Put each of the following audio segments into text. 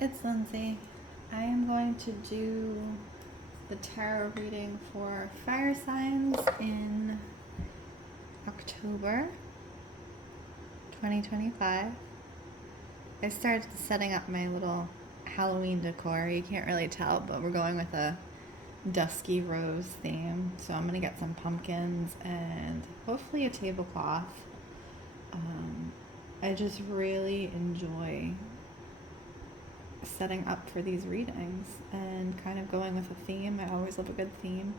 it's Lindsay. I am going to do the tarot reading for fire signs in October 2025. I started setting up my little Halloween decor. You can't really tell, but we're going with a dusky rose theme. So I'm going to get some pumpkins and hopefully a tablecloth. I just really enjoy setting up for these readings and kind of going with a theme. I always love a good theme.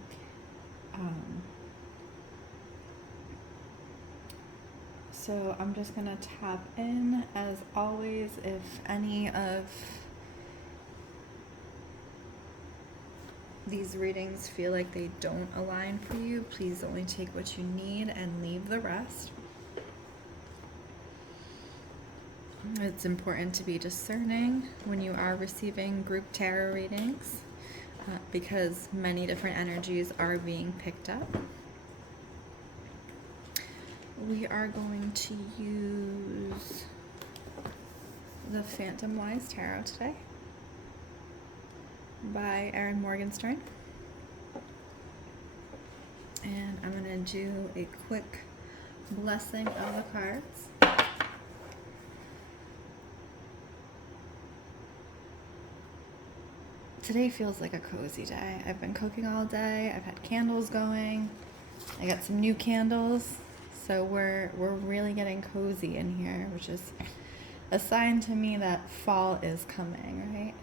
So I'm just going to tap in. As always, if any of these readings feel like they don't align for you, please only take what you need and leave the rest. It's important to be discerning when you are receiving group tarot readings because many different energies are being picked up. We are going to use the Phantom Wise Tarot today by Erin Morgenstern. And I'm going to do a quick blessing of the cards. Today feels like a cozy day. I've been cooking all day. I've had candles going. I got some new candles. So we're really getting cozy in here, which is a sign to me that fall is coming, right?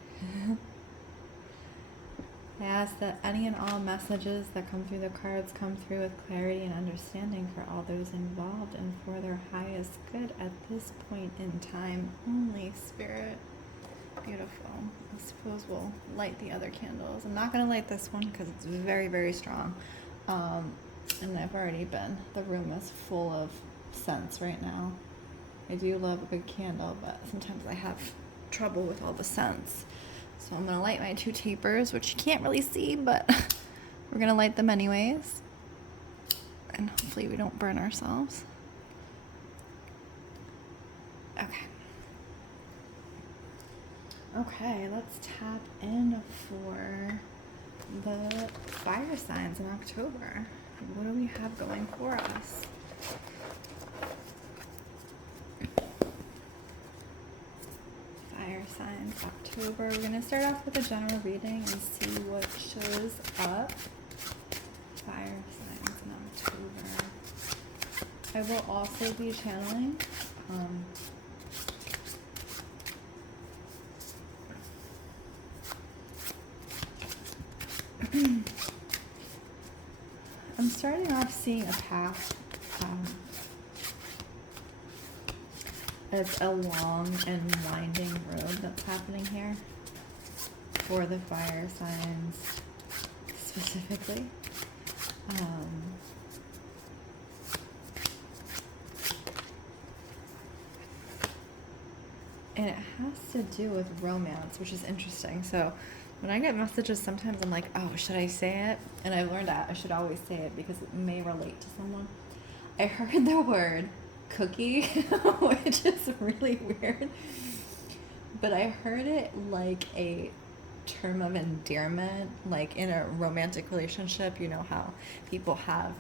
I ask that any and all messages that come through the cards come through with clarity and understanding for all those involved and for their highest good at this point in time only, Spirit. Beautiful. I suppose we'll light the other candles. I'm not going to light this one because it's very, very strong. And I've already the room is full of scents right now. I do love a good candle, but sometimes I have trouble with all the scents. So I'm going to light my 2 tapers, which you can't really see, but we're going to light them anyways. And hopefully we don't burn ourselves. Okay, let's tap in for the fire signs in October. What do we have going for us? Fire signs, October. We're going to start off with a general reading and see what shows up. Fire signs in October. I will also be channeling I'm starting off seeing a path. It's a long and winding road that's happening here for the fire signs specifically. And it has to do with romance, which is interesting. So when I get messages, sometimes I'm like, oh, should I say it? And I've learned that I should always say it because it may relate to someone. I heard the word cookie, which is really weird. But I heard it like a term of endearment, like in a romantic relationship. You know how people have,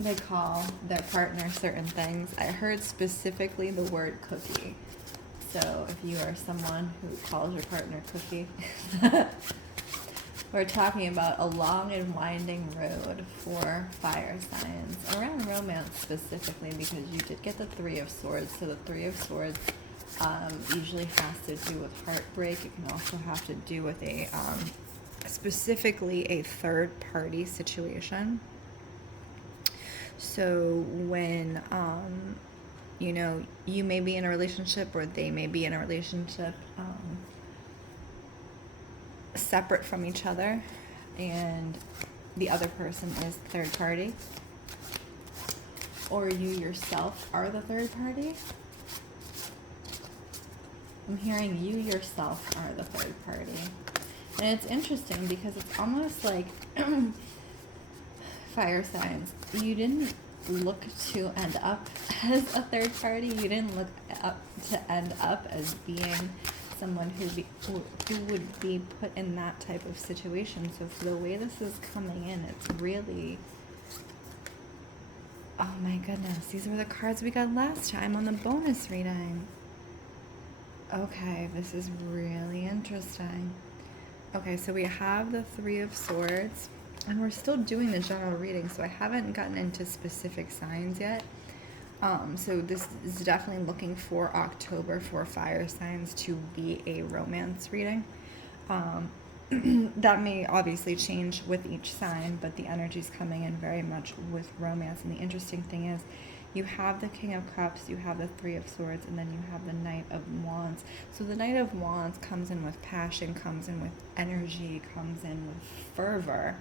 they call their partner certain things. I heard specifically the word cookie. So if you are someone who calls your partner cookie, we're talking about a long and winding road for fire signs around romance specifically, because you did get the 3 of Swords. So the 3 of Swords usually has to do with heartbreak. It can also have to do with a specifically a third party situation. So when you know, you may be in a relationship or they may be in a relationship separate from each other, and the other person is third party, or you yourself are the third party. I'm hearing you yourself are the third party. And it's interesting because it's almost like fire signs. You didn't look to end up as a third party. You didn't look up to end up as being someone who would be put in that type of situation. So for the way this is coming in, it's really, oh my goodness, these were the cards we got last time on the bonus reading. Okay, this is really interesting. Okay, so we have the Three of Swords, and we're still doing the general reading, so I haven't gotten into specific signs yet. So this is definitely looking for October for fire signs to be a romance reading. That may obviously change with each sign, but the energy's coming in very much with romance. And the interesting thing is, you have the King of Cups, you have the Three of Swords, and then you have the Knight of Wands. So the Knight of Wands comes in with passion, comes in with energy, comes in with fervor.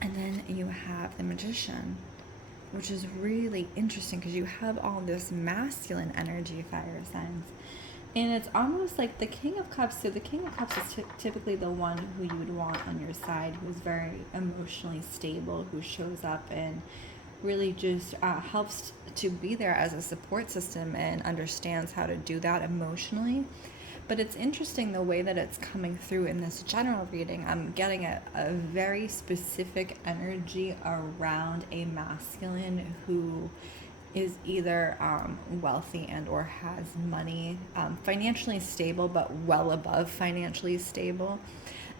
And then you have the Magician, which is really interesting because you have all this masculine energy, fire signs. And it's almost like the King of Cups. So the King of Cups is typically the one who you would want on your side, who's very emotionally stable, who shows up and really just helps to be there as a support system and understands how to do that emotionally. But it's interesting the way that it's coming through in this general reading. I'm getting a very specific energy around a masculine who is either wealthy and or has money, financially stable, but well above financially stable.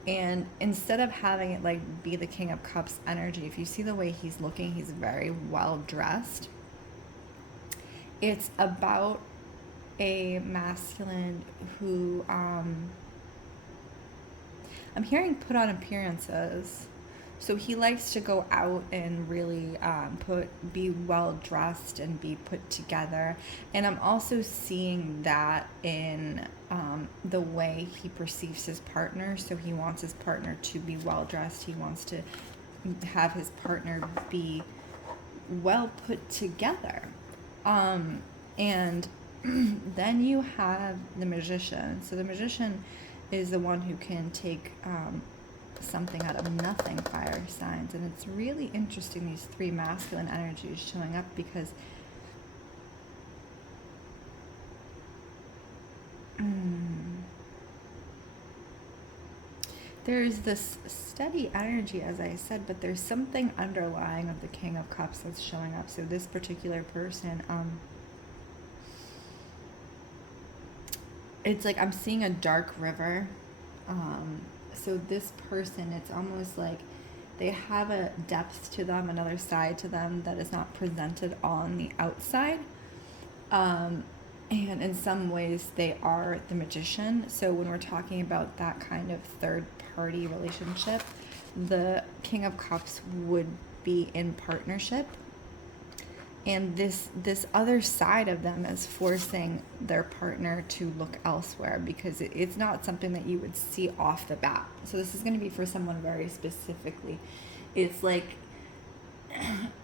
And instead of having it like be the King of Cups energy, if you see the way he's looking, he's very well dressed. It's about a masculine who I'm hearing put on appearances. So he likes to go out and really be well dressed and be put together. And I'm also seeing that in the way he perceives his partner. So he wants his partner to be well dressed. He wants to have his partner be well put together. And then you have the Magician. So the Magician is the one who can take something out of nothing, fire signs. And it's really interesting, these three masculine energies showing up, because there's this steady energy, as I said, but there's something underlying of the King of Cups that's showing up. So this particular person, it's like I'm seeing a dark river. So this person, it's almost like they have a depth to them, another side to them that is not presented on the outside. And in some ways they are the Magician. So when we're talking about that kind of third party relationship, the King of Cups would be in partnership. And this other side of them is forcing their partner to look elsewhere, because it's not something that you would see off the bat. So this is going to be for someone very specifically. It's like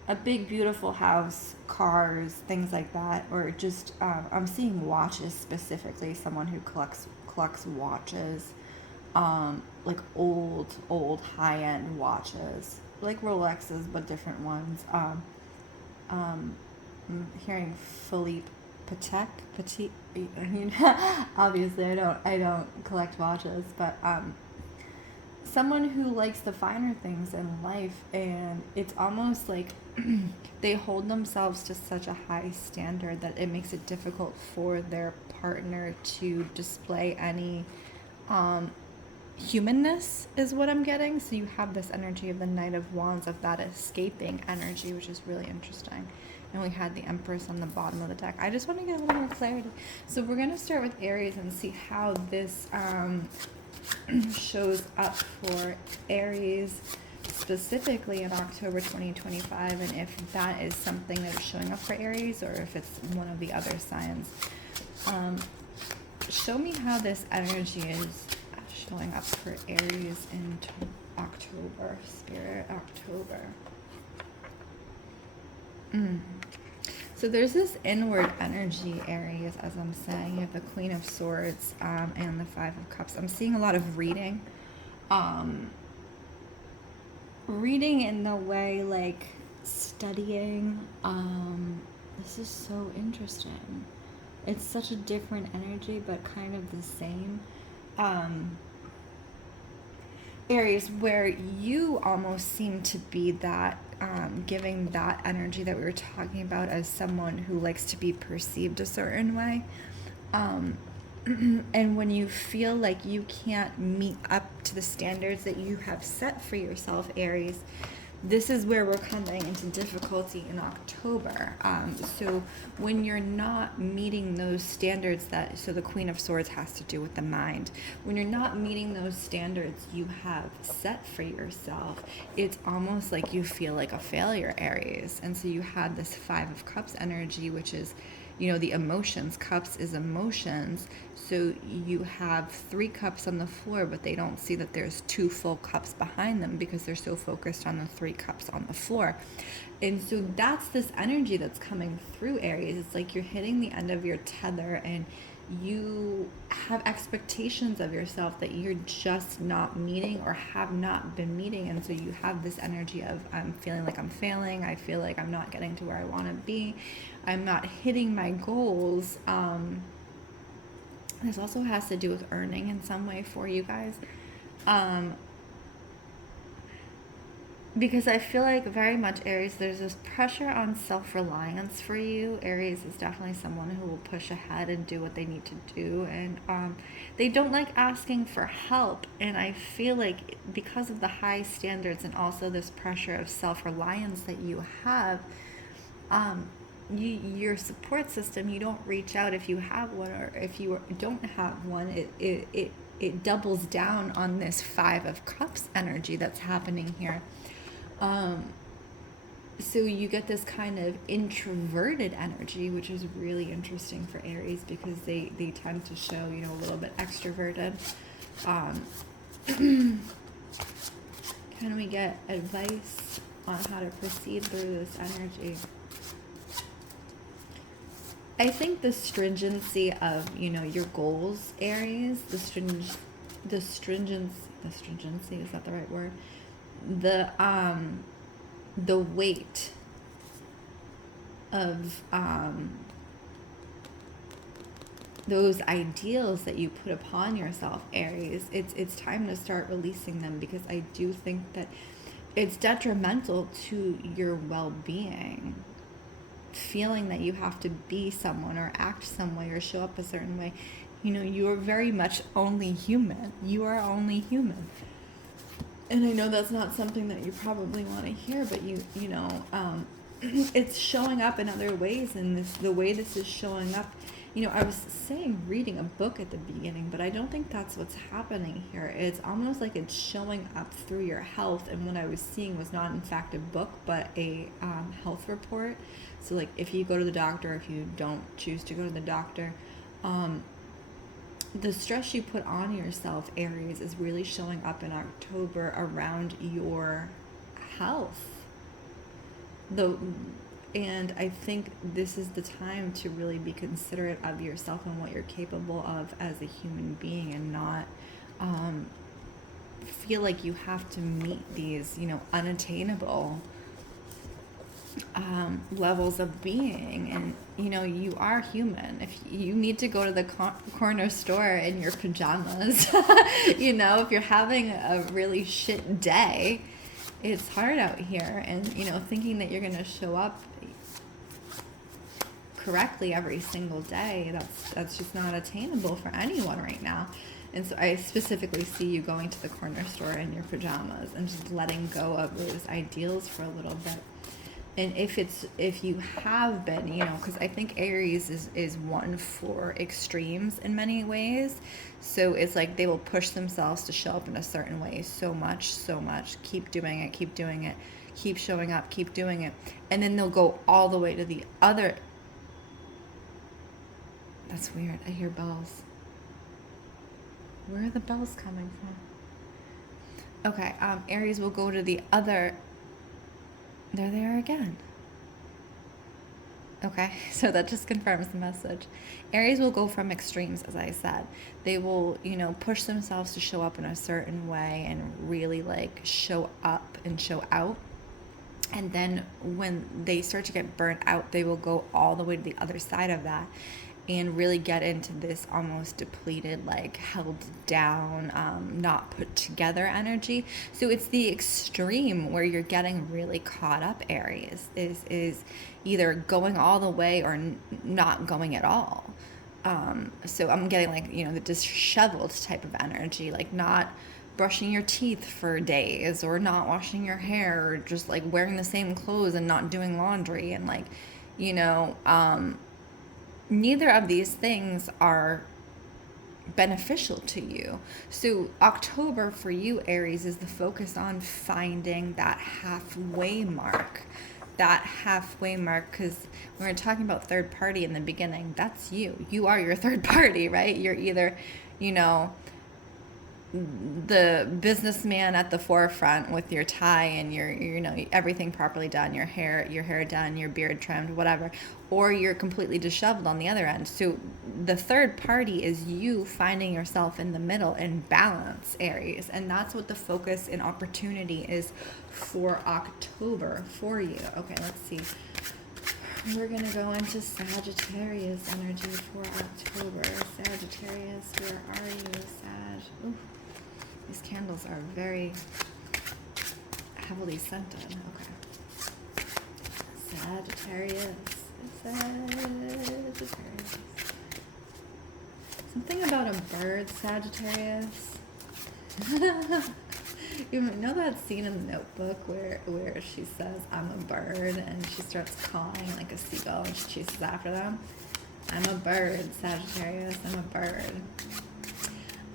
a big, beautiful house, cars, things like that. Or just, I'm seeing watches specifically, someone who collects watches, like old high-end watches, like Rolexes, but different ones. I'm hearing Philippe Patek. I mean, obviously I don't collect watches, but someone who likes the finer things in life, and it's almost like they hold themselves to such a high standard that it makes it difficult for their partner to display any humanness, is what I'm getting. So you have this energy of the Knight of Wands, of that escaping energy, which is really interesting. And we had the Empress on the bottom of the deck. I just want to get a little more clarity. So we're going to start with Aries and see how this shows up for Aries specifically in October 2025, and if that is something that is showing up for Aries or if it's one of the other signs. Show me how this energy is showing up for Aries in October, Spirit, October. So there's this inward energy, Aries, as I'm saying. You have the Queen of Swords and the Five of Cups. I'm seeing a lot of reading. Reading in the way, like, studying. This is so interesting. It's such a different energy, but kind of the same. Aries, where you almost seem to be that, giving that energy that we were talking about as someone who likes to be perceived a certain way. And when you feel like you can't meet up to the standards that you have set for yourself, Aries, this is where we're coming into difficulty in October. So when you're not meeting those standards so the Queen of Swords has to do with the mind. When you're not meeting those standards you have set for yourself, it's almost like you feel like a failure, Aries. And so you had this Five of Cups energy, which is, the emotions. Cups is emotions. So you have 3 cups on the floor, but they don't see that there's 2 full cups behind them because they're so focused on the 3 cups on the floor. And so that's this energy that's coming through, Aries. It's like you're hitting the end of your tether and you have expectations of yourself that you're just not meeting or have not been meeting. And so you have this energy of, I'm feeling like I'm failing. I feel like I'm not getting to where I want to be. I'm not hitting my goals. This also has to do with earning in some way for you guys. Because I feel like very much, Aries, there's this pressure on self-reliance for you. Aries is definitely someone who will push ahead and do what they need to do. And they don't like asking for help. And I feel like because of the high standards and also this pressure of self-reliance that you have, your support system, you don't reach out if you have one, or if you don't have one, it doubles down on this Five of Cups energy that's happening here. So you get this kind of introverted energy, which is really interesting for Aries because they tend to show, a little bit extroverted. Can we get advice on how to proceed through this energy? I think the stringency of, your goals, Aries, the stringency, is that the right word? The weight of those ideals that you put upon yourself, Aries, it's time to start releasing them, because I do think that it's detrimental to your well-being. Feeling that you have to be someone or act some way or show up a certain way. You are very much only human. You are only human. And I know that's not something that you probably want to hear, but it's showing up in other ways. And the way this is showing up, I was saying reading a book at the beginning, but I don't think that's what's happening here. It's almost like it's showing up through your health. And what I was seeing was not in fact a book, but a health report. So like if you go to the doctor, if you don't choose to go to the doctor, the stress you put on yourself, Aries, is really showing up in October around your health. And I think this is the time to really be considerate of yourself and what you're capable of as a human being, and not feel like you have to meet these, unattainable levels of being. And you are human. If you need to go to the corner store in your pajamas, if you're having a really shit day, it's hard out here. And thinking that you're going to show up correctly every single day, that's just not attainable for anyone right now. And so I specifically see you going to the corner store in your pajamas and just letting go of those ideals for a little bit. And if you have been, because I think Aries is one for extremes in many ways. So it's like they will push themselves to show up in a certain way so much, keep doing it, keep showing up, keep doing it. And then they'll go all the way to the other. That's weird. I hear bells. Where are the bells coming from? Okay, Aries will go to the other. There they are again. Okay, so that just confirms the message. Aries will go from extremes, as I said. They will, push themselves to show up in a certain way and really show up and show out. And then when they start to get burnt out, they will go all the way to the other side of that and really get into this almost depleted, like held down, not put together energy. So it's the extreme where you're getting really caught up. Aries is either going all the way or not going at all. So I'm getting like, the disheveled type of energy, like not brushing your teeth for days, or not washing your hair, or just like wearing the same clothes and not doing laundry, and like, neither of these things are beneficial to you. So October for you, Aries, is the focus on finding that halfway mark. Because when we were talking about third party in the beginning, that's you are your third party, right? You're either the businessman at the forefront with your tie and your everything properly done, your hair done, your beard trimmed, whatever, or you're completely disheveled on the other end. So the third party is you finding yourself in the middle in balance, Aries, and that's what the focus and opportunity is for October for you. Okay, let's see. We're going to go into Sagittarius energy for October. Sagittarius, where are you, Sag? Ooh, these candles are very heavily scented. Okay. Sagittarius. Something about a bird, Sagittarius. You know that scene in the Notebook where she says, "I'm a bird," and she starts cawing like a seagull and she chases after them? I'm a bird, Sagittarius. I'm a bird.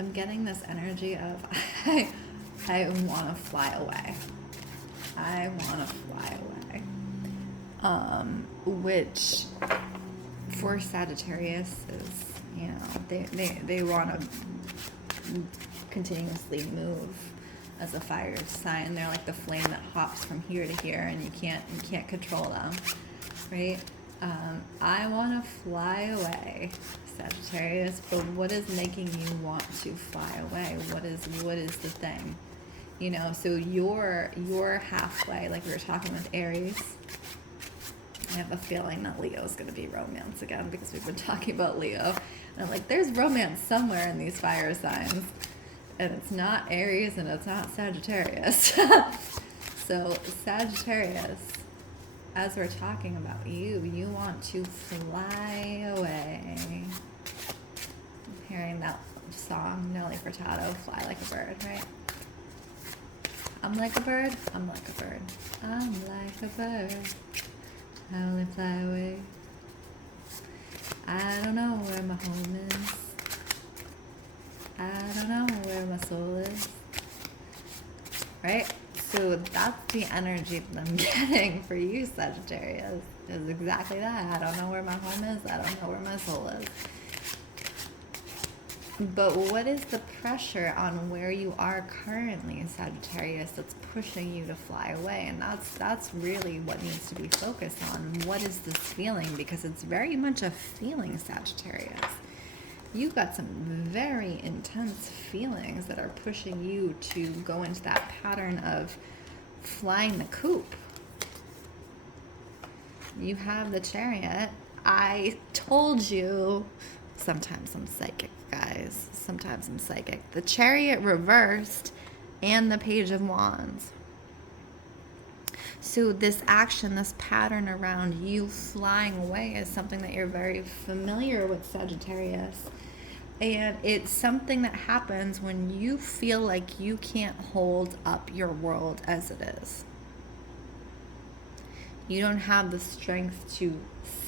I'm getting this energy of I want to fly away. I want to fly away. Which for Sagittarius is, they want to continuously move. As a fire sign, they're like the flame that hops from here to here, and you can't control them, right? I want to fly away, Sagittarius, but what is making you want to fly away? What is the thing? So you're halfway, like we were talking with Aries. I have a feeling that Leo is going to be romance again, because we've been talking about Leo, and I'm like, there's romance somewhere in these fire signs. And it's not Aries and it's not Sagittarius. So Sagittarius, as we're talking about you want to fly away. I'm hearing that song, Nelly Furtado, Fly Like a Bird, right? I'm like a bird, I'm like a bird, I'm like a bird, I only fly away. I don't know where my home is, I don't know where my soul is, right? So that's the energy that I'm getting for you, Sagittarius, is exactly that. I don't know where my home is, I don't know where my soul is. But what is the pressure on where you are currently, Sagittarius, that's pushing you to fly away? And that's really what needs to be focused on. What is this feeling? Because it's very much a feeling, Sagittarius. You've got some very intense feelings that are pushing you to go into that pattern of flying the coop. You have the Chariot. I told you. Sometimes I'm psychic, guys. Sometimes I'm psychic. The Chariot reversed and the Page of Wands. So this action, this pattern around you flying away is something that you're very familiar with, Sagittarius. And it's something that happens when you feel like you can't hold up your world as it is. You don't have the strength to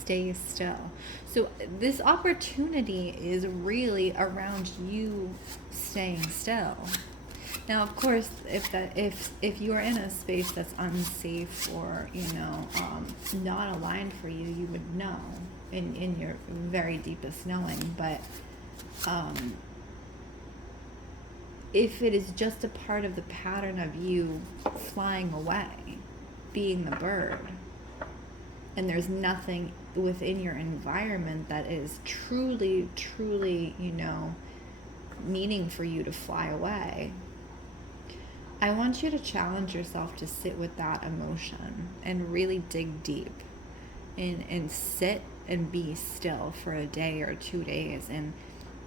stay still. So this opportunity is really around you staying still. Now, of course, if you are in a space that's unsafe or not aligned for you, you would know in your very deepest knowing. But if it is just a part of the pattern of you flying away, being the bird, and there's nothing within your environment that is truly, meaning for you to fly away, I want you to challenge yourself to sit with that emotion and really dig deep and sit and be still for a day or 2 days, and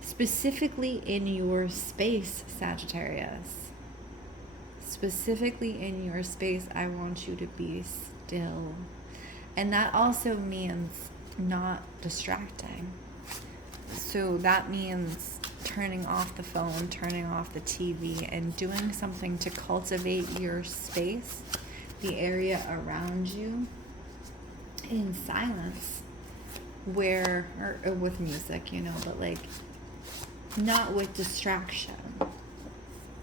specifically in your space, Sagittarius. Specifically in your space, I want you to be still. And that also means not distracting. So that means turning off the phone, turning off the TV, and doing something to cultivate your space, the area around you, in silence, or with music, but like not with distraction.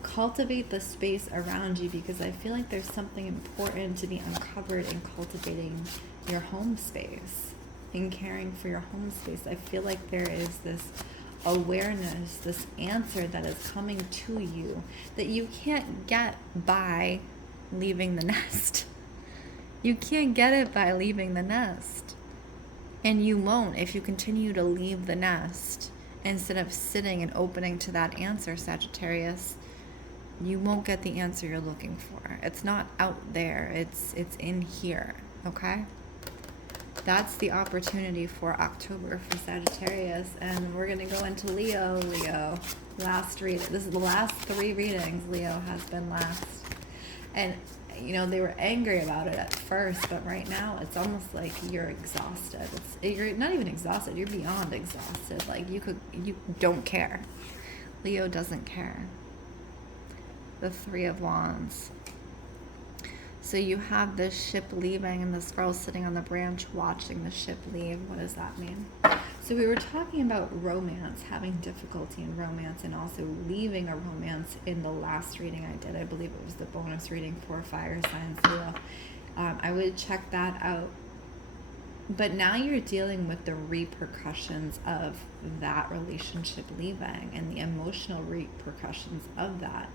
Cultivate the space around you, because I feel like there's something important to be uncovered in cultivating your home space, in caring for your home space. I feel like there is this awareness, this answer that is coming to you that you can't get by leaving the nest. You can't get it by leaving the nest. And you won't if you continue to leave the nest instead of sitting and opening to that answer, Sagittarius. You won't get the answer you're looking for. It's not out there. It's in here, okay? That's the opportunity for October for Sagittarius. And we're going to go into Leo. Last read. This is the last 3 readings. Leo has been last. And, they were angry about it at first, but right now it's almost like you're exhausted. You're not even exhausted. You're beyond exhausted. Like you don't care. Leo doesn't care. The 3 of Wands. So you have this ship leaving and this girl sitting on the branch watching the ship leave. What does that mean? So we were talking about romance, having difficulty in romance, and also leaving a romance in the last reading I did. I believe it was the bonus reading for fire signs, Leo. I would check that out. But now you're dealing with the repercussions of that relationship leaving and the emotional repercussions of that.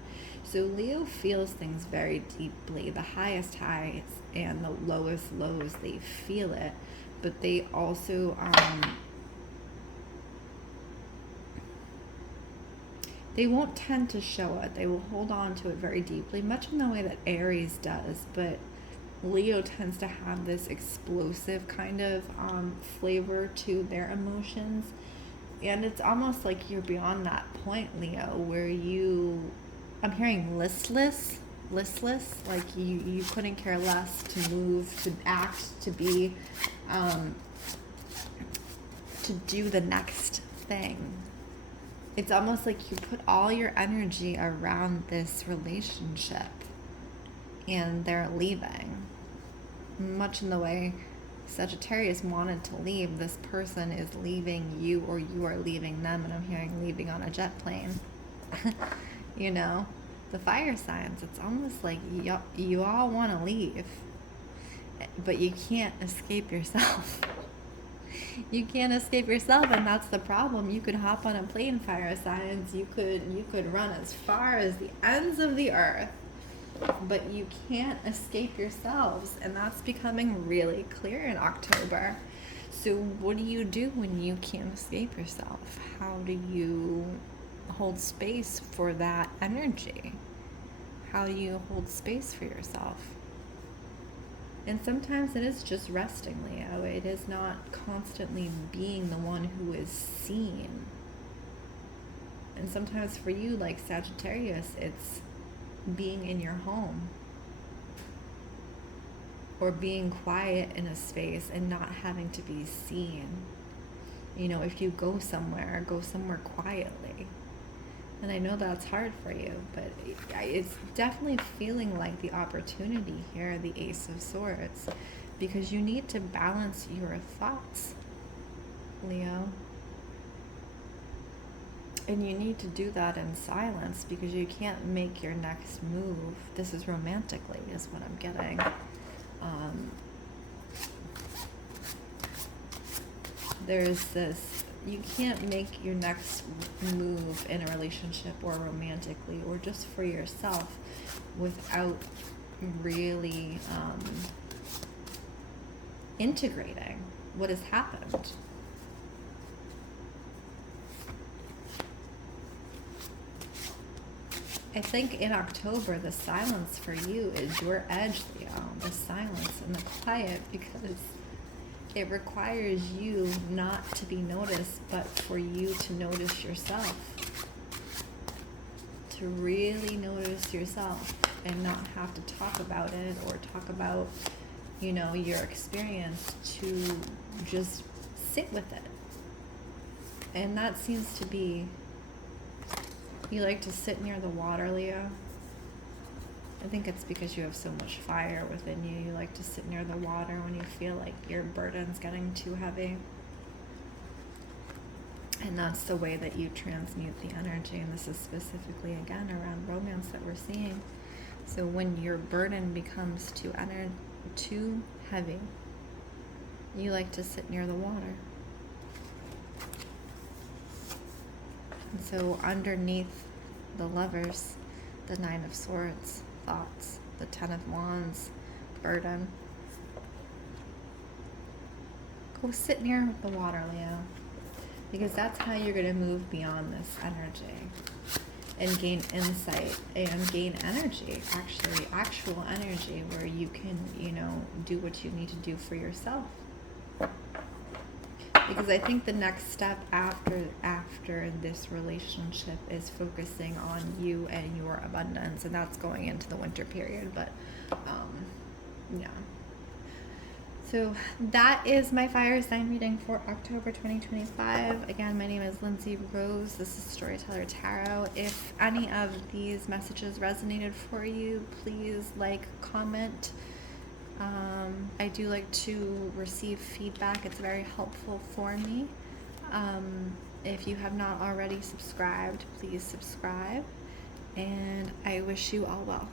So Leo feels things very deeply. The highest highs and the lowest lows, they feel it. But they also, they won't tend to show it. They will hold on to it very deeply, much in the way that Aries does. But Leo tends to have this explosive kind of flavor to their emotions. And it's almost like you're beyond that point, Leo, where I'm hearing listless, like you couldn't care less to move, to act, to be, to do the next thing. It's almost like you put all your energy around this relationship and they're leaving. Much in the way Sagittarius wanted to leave, this person is leaving you, or you are leaving them, and I'm hearing leaving on a jet plane. The fire signs, it's almost like you all want to leave, but you can't escape yourself. You can't escape yourself, and that's the problem. You could hop on a plane, fire signs. You could run as far as the ends of the earth, but you can't escape yourselves, and that's becoming really clear in October. So what do you do when you can't escape yourself? How do you hold space for that energy? How do you hold space for yourself? And sometimes it is just resting, Leo. It is not constantly being the one who is seen. And sometimes for you, like Sagittarius, it's being in your home, or being quiet in a space and not having to be seen. If you go somewhere quietly. And I know that's hard for you, but it's definitely feeling like the opportunity here, the Ace of Swords, because you need to balance your thoughts, Leo. And you need to do that in silence, because you can't make your next move. This is romantically, is what I'm getting. There's this, you can't make your next move in a relationship or romantically or just for yourself without really integrating what has happened. I think in October, the silence for you is your edge, Leo. The silence and the quiet, because it requires you not to be noticed, but for you to notice yourself. To really notice yourself and not have to talk about it or talk about, you know, your experience, to just sit with it. And that seems to be, you like to sit near the water, Leo. I think it's because you have so much fire within you. You like to sit near the water when you feel like your burden's getting too heavy. And that's the way that you transmute the energy. And this is specifically, again, around romance that we're seeing. So when your burden becomes too heavy, you like to sit near the water. And so underneath the Lovers, the Nine of Swords, thoughts, the Ten of Wands, burden. Go sit near the water, Leo. Because that's how you're going to move beyond this energy and gain insight and gain energy, actual energy, where you can, you know, do what you need to do for yourself. Because I think the next step after this relationship is focusing on you and your abundance, and that's going into the winter period. But yeah. So that is my fire sign reading for October 2025. Again, my name is Lindsey Rose. This is Storyteller Tarot. If any of these messages resonated for you, please like, comment. I do like to receive feedback. It's very helpful for me. If you have not already subscribed, please subscribe. And I wish you all well.